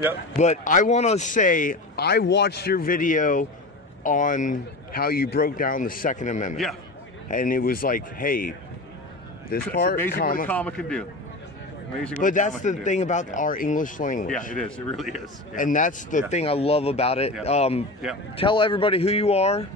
Yep. But I want to say I watched your video on how you broke down the Second Amendment. Yeah. And it was like, hey, this part, it's amazing what a comma can do. Amazing what but a that's comma the can thing do. about our English language. Yeah, it is. It really is. Yeah. And that's the thing I love about it. Yeah. Tell everybody who you are.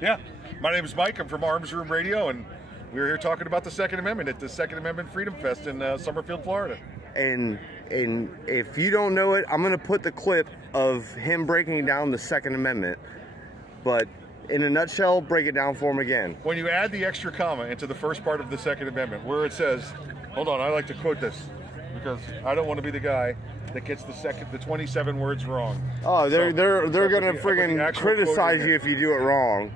Yeah. My name is Mike. I'm from Arms Room Radio, and we're here talking about the Second Amendment at the Second Amendment Freedom Fest in Summerfield, Florida. And if you don't know it, I'm going to put the clip of him breaking down the Second Amendment. But in a nutshell, break it down for him again. When you add the extra comma into the first part of the Second Amendment, where it says, hold on, I like to quote this because I don't want to be the guy that gets the 27 words wrong. Oh, they're gonna friggin' criticize you if you do it wrong.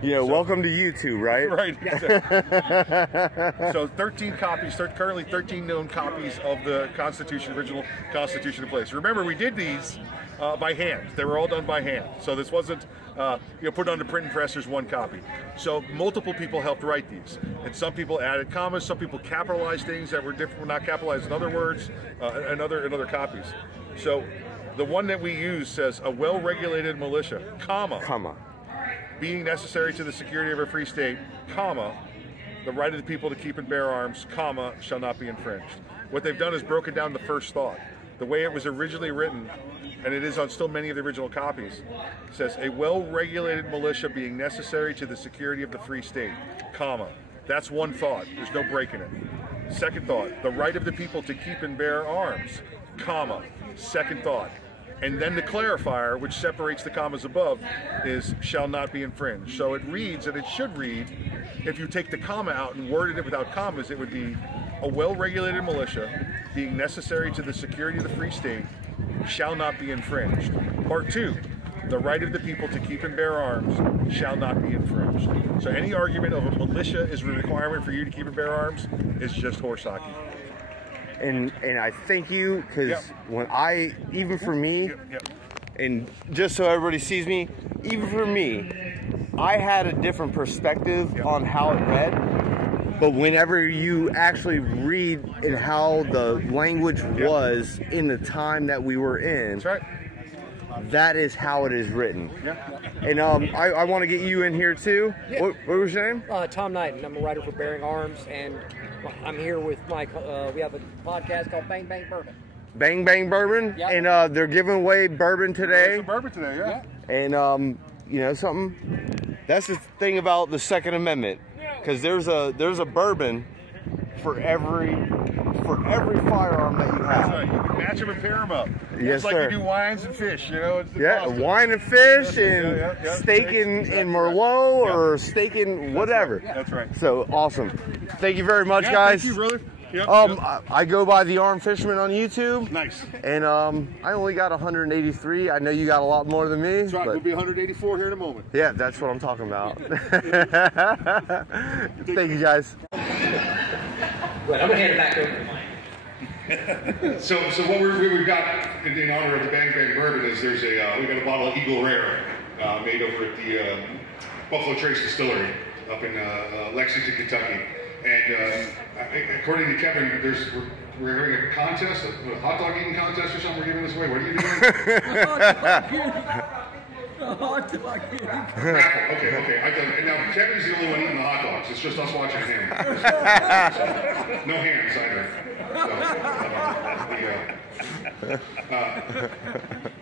You know, welcome to YouTube, right? Right. So 13 copies, currently 13 known copies of the Constitution, original Constitution in place. Remember, we did these by hand. They were all done by hand. So this wasn't, put on the printing press, there's one copy. So multiple people helped write these. And some people added commas, some people capitalized things that were different, were not capitalized in other words, in other copies. So the one that we use says, a well-regulated militia, comma, being necessary to the security of a free state, comma, the right of the people to keep and bear arms, comma, shall not be infringed. What they've done is broken down the first thought. The way it was originally written, and it is on still many of the original copies, says, a well-regulated militia being necessary to the security of the free state, comma. That's one thought. There's no breaking it. Second thought, the right of the people to keep and bear arms, comma. Second thought. And then the clarifier, which separates the commas above, is shall not be infringed. So it reads, and it should read, if you take the comma out and worded it without commas, it would be a well-regulated militia being necessary to the security of the free state shall not be infringed. Part 2, the right of the people to keep and bear arms shall not be infringed. So any argument of a militia is a requirement for you to keep and bear arms is just horse hockey. And I thank you, because when even for me, and just so everybody sees me, even for me, I had a different perspective on how it read. But whenever you actually read and how the language was in the time that we were in, that's right. That is how it is written. And I want to get you in here too. What was your name? Tom Knighton. I'm a writer for Bearing Arms, and I'm here with Mike. We have a podcast called Bang Bang Bourbon. Bang Bang Bourbon, and they're giving away bourbon today. There's some bourbon today, yeah. And you know something? That's the thing about the Second Amendment, because there's a bourbon for every firearm that you have. That's right. You can match them and pair them up. Yes, it's like you do wines and fish, you know. Wine and fish, and steak and Merlot, or steak and whatever. That's right. So awesome. Thank you very much, guys. Thank you, brother. I go by The Armed Fisherman on YouTube. Nice. And I only got 183. I know you got a lot more than me. That's right. We'll be 184 here in a moment. Yeah, that's what I'm talking about. Thank you, guys. Well, I'm gonna hand it back over to Mike. So what we've got in honor of the Bang Bang Bourbon is we got a bottle of Eagle Rare made over at the Buffalo Trace Distillery up in Lexington, Kentucky. And according to Kevin, we're having a contest, a hot dog eating contest or something. We're giving this away. What are you doing? Hot dog eating. Raffle. Okay. And now Kevin's the only one eating the hot dogs. It's just us watching him. No hands either.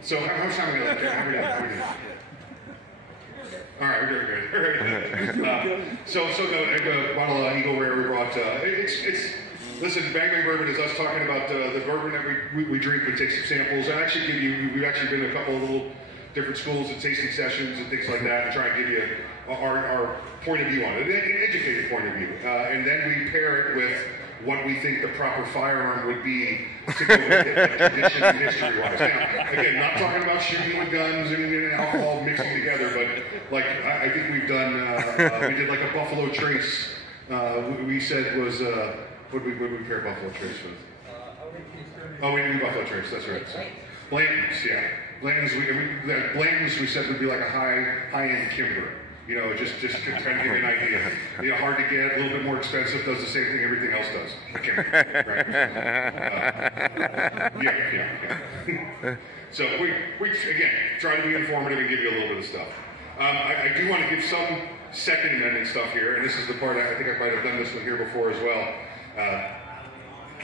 So how much time we got left? How we doing? All right, we're doing good. So the bottle of Eagle Rare we brought. Listen, Bang Bang Bourbon is us talking about the bourbon that we drink. We take some samples. We've actually been to a couple of little different schools and tasting sessions and things like that, and try and give you our point of view on it, an educated point of view, and then we pair it with what we think the proper firearm would be to go with it, like tradition and history-wise. Now, again, not talking about shooting with guns and alcohol mixing together, but like I think we've done, we did like a Buffalo Trace. We said was what did we pair Buffalo Trace with? Oh, we didn't do Buffalo Trace. That's right. So, Blanton's, yeah. Blanton's, we said would be like a high-end Kimber. You know, just to kind of give you an idea. You know, hard to get, a little bit more expensive, does the same thing everything else does. Okay. Right. Yeah. So we again try to be informative and give you a little bit of stuff. I do want to give some Second Amendment stuff here, and this is the part I think I might have done this one here before as well.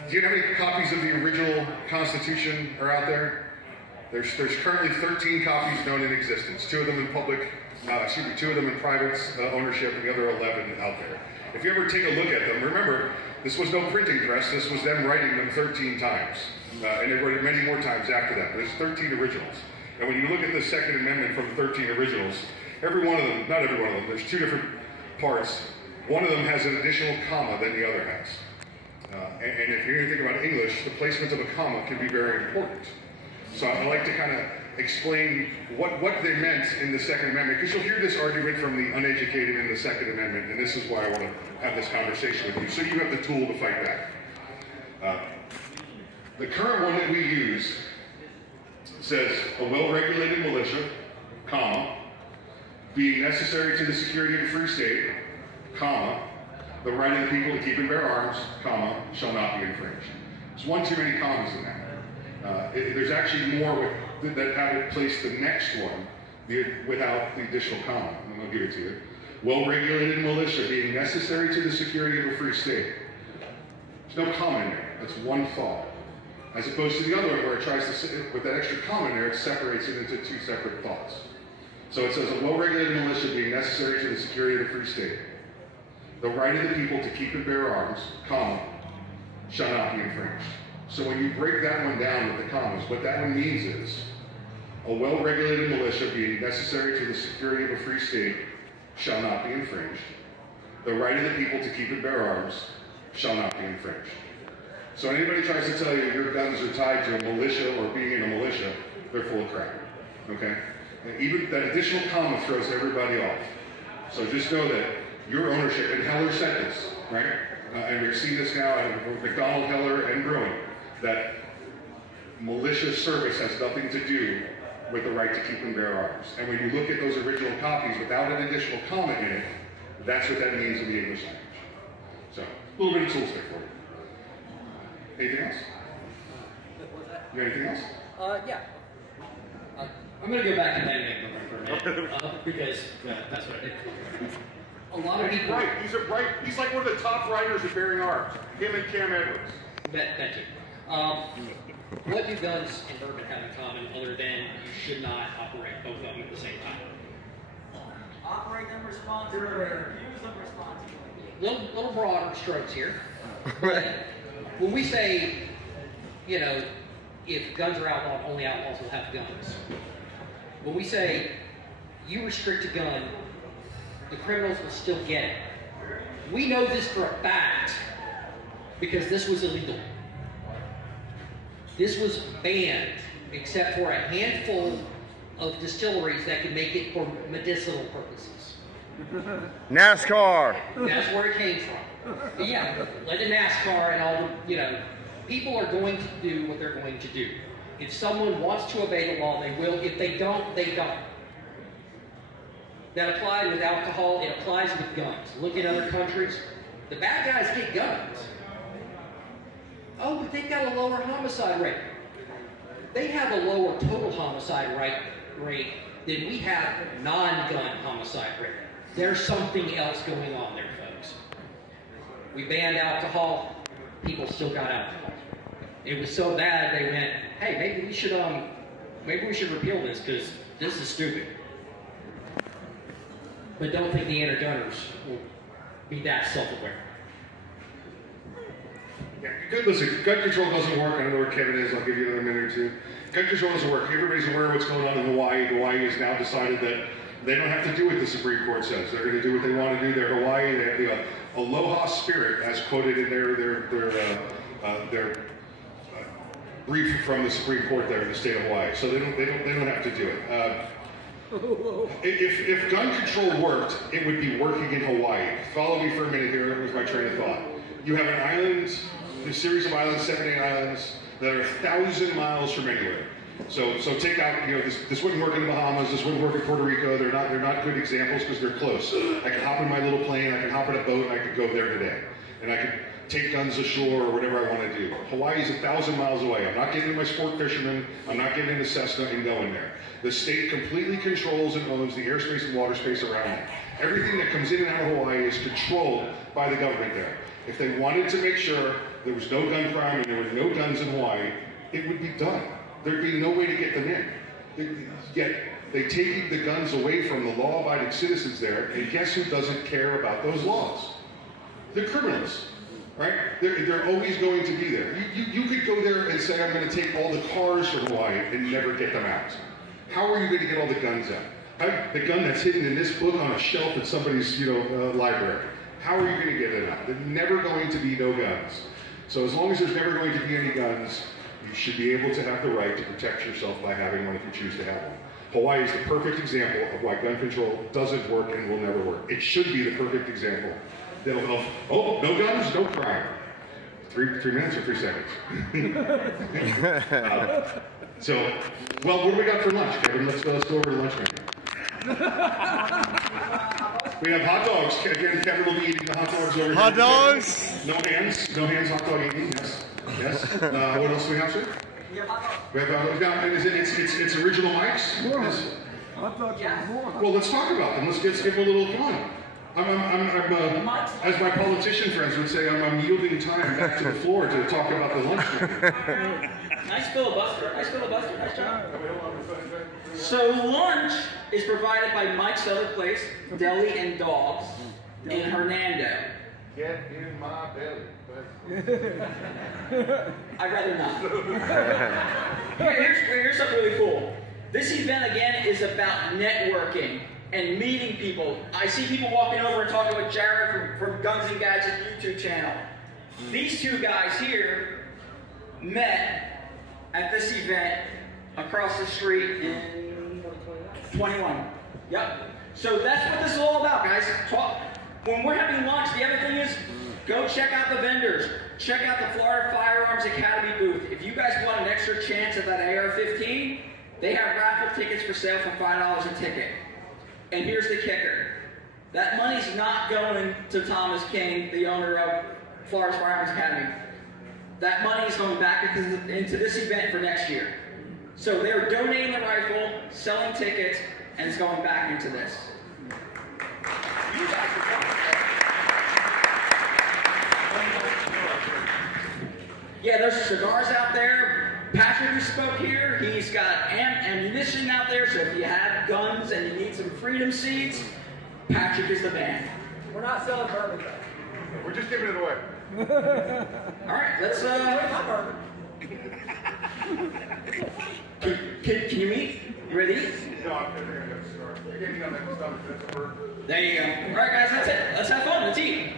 Do you know how many copies of the original Constitution are out there? There's currently 13 copies known in existence. 2 of them in public, 2 of them in private ownership, and the other 11 out there. If you ever take a look at them, remember, this was no printing press. This was them writing them 13 times. And they wrote it many more times after that. There's 13 originals. And when you look at the Second Amendment from the 13 originals, every one of them, not every one of them, there's 2 different parts. One of them has an additional comma than the other has. And if you're going to think about English, the placement of a comma can be very important. So I like to kind of explain what they meant in the Second Amendment, because you'll hear this argument from the uneducated in the Second Amendment, and this is why I want to have this conversation with you, so you have the tool to fight back. The current one that we use says, a well-regulated militia, comma, being necessary to the security of a free state, comma, the right of the people to keep and bear arms, comma, shall not be infringed. There's one too many commas in that. There's actually more that have it place the next one without the additional comma. And I'll give it to you. Well-regulated militia being necessary to the security of a free state. There's no comma in there. That's one thought. As opposed to the other one where it tries to, with that extra comma in there, it separates it into 2 separate thoughts. So it says a well-regulated militia being necessary to the security of the free state. The right of the people to keep and bear arms, comma, shall not be infringed. So when you break that one down with the commas, what that one means is a well-regulated militia being necessary to the security of a free state shall not be infringed. The right of the people to keep and bear arms shall not be infringed. So anybody tries to tell you your guns are tied to a militia or being in a militia, they're full of crap. Okay? And even that additional comma throws everybody off. So just know that your ownership, and Heller said this, right? And we've seen this now at McDonald, Heller, and Brewing, that militia service has nothing to do with the right to keep and bear arms. And when you look at those original copies without an additional comma in it, that's what that means in the English language. So, a little bit of tool stick for you. Anything else? You got anything else? Yeah. I'm going to go back to that for a minute, because that's what I did. A lot of people... Right, he's like one of the top writers of bearing arms. Him and Cam Edwards. That too. What do guns and bourbon have in common other than you should not operate both of them at the same time? Operate them responsibly, use them responsibly. Little broader strokes here. But when we say, you know, if guns are outlawed, only outlaws will have guns. When we say you restrict a gun, the criminals will still get it. We know this for a fact because this was illegal. This was banned except for a handful of distilleries that could make it for medicinal purposes. NASCAR. That's where it came from. But yeah, let the NASCAR and all the, you know, people are going to do what they're going to do. If someone wants to obey the law, they will. If they don't, they don't. That applied with alcohol, it applies with guns. Look at other countries. The bad guys get guns. Oh, but they've got a lower homicide rate. They have a lower total homicide rate than we have non-gun homicide rate. There's something else going on there, folks. We banned alcohol, people still got alcohol. It was so bad they went, hey, maybe we should repeal this because this is stupid. But don't think the anti-gunners will be that self-aware. Yeah, listen, gun control doesn't work. I don't know where Kevin is. I'll give you another minute or two. Gun control doesn't work. Everybody's aware of what's going on in Hawaii. Hawaii has now decided that they don't have to do what the Supreme Court says. They're going to do what they want to do. They're Hawaii. They have the aloha spirit, as quoted in their brief from the Supreme Court there in the state of Hawaii. So they don't have to do it. If gun control worked, it would be working in Hawaii. Follow me for a minute here. Here's my train of thought. You have a series of islands, 7 8 islands, that are 1,000 miles from anywhere. So take out, this wouldn't work in the Bahamas, this wouldn't work in Puerto Rico. They're not good examples because they're close. I could hop in my little plane, I could hop in a boat, and I could go there today. And I could take guns ashore or whatever I want to do. Hawaii's 1,000 miles away. I'm not getting into my sport fishermen, I'm not getting into Cessna and going there. The state completely controls and owns the airspace and water space around it. Everything that comes in and out of Hawaii is controlled by the government there. If they wanted to make sure there was no gun crime and there were no guns in Hawaii, it would be done. There'd be no way to get them in. Yet they take the guns away from the law-abiding citizens there, and guess who doesn't care about those laws? The criminals, right? They're always going to be there. You could go there and say, I'm going to take all the cars from Hawaii and never get them out. How are you going to get all the guns out? The gun that's hidden in this book on a shelf at somebody's library. How are you going to get it out? There's never going to be no guns. So as long as there's never going to be any guns, you should be able to have the right to protect yourself by having one if you choose to have one. Hawaii is the perfect example of why gun control doesn't work and will never work. It should be the perfect example of, oh, no guns, no crime. 3 minutes or 3 seconds? Well, what do we got for lunch, Kevin? Let's go over to lunch menu. We have hot dogs. Again, Kevin will be eating the hot dogs over here. Hot dogs? No hands, hot dog eating, yes. Yes. What else do we have, sir? We have hot dogs. We have hot dogs. Now, it's original mics? Hot dogs are more. Well, let's talk about them. Let's give a little, come on. As my politician friends would say, I'm yielding time back to the floor to talk about the lunch menu. Nice filibuster. Nice job. So lunch is provided by Mike's Other Place, Deli and Dogs, in Hernando. Get in my belly. I'd rather not. Here's something really cool. This event, again, is about networking and meeting people. I see people walking over and talking with Jared from Guns and Gadgets YouTube channel. These two guys here met at this event across the street in 21. Yep. So that's what this is all about, guys. When we're having lunch, the other thing is, go check out the vendors. Check out the Florida Firearms Academy booth. If you guys want an extra chance at that AR-15, they have raffle tickets for sale for $5 a ticket. And here's the kicker. That money's not going to Thomas King, the owner of Florida Firearms Academy. That money is going back into this event for next year. So they're donating the rifle, selling tickets, and it's going back into this. You guys are wonderful. Yeah, there's cigars out there. Patrick who spoke here, he's got ammunition out there, so if you have guns and you need some freedom seeds, Patrick is the man. We're not selling bourbon though. We're just giving it away. All right, let's Can you eat? You ready? No, I'm going to start. I gave you that stuff. That's a word. There you go. All right, guys, that's it. Let's have fun. Let's eat.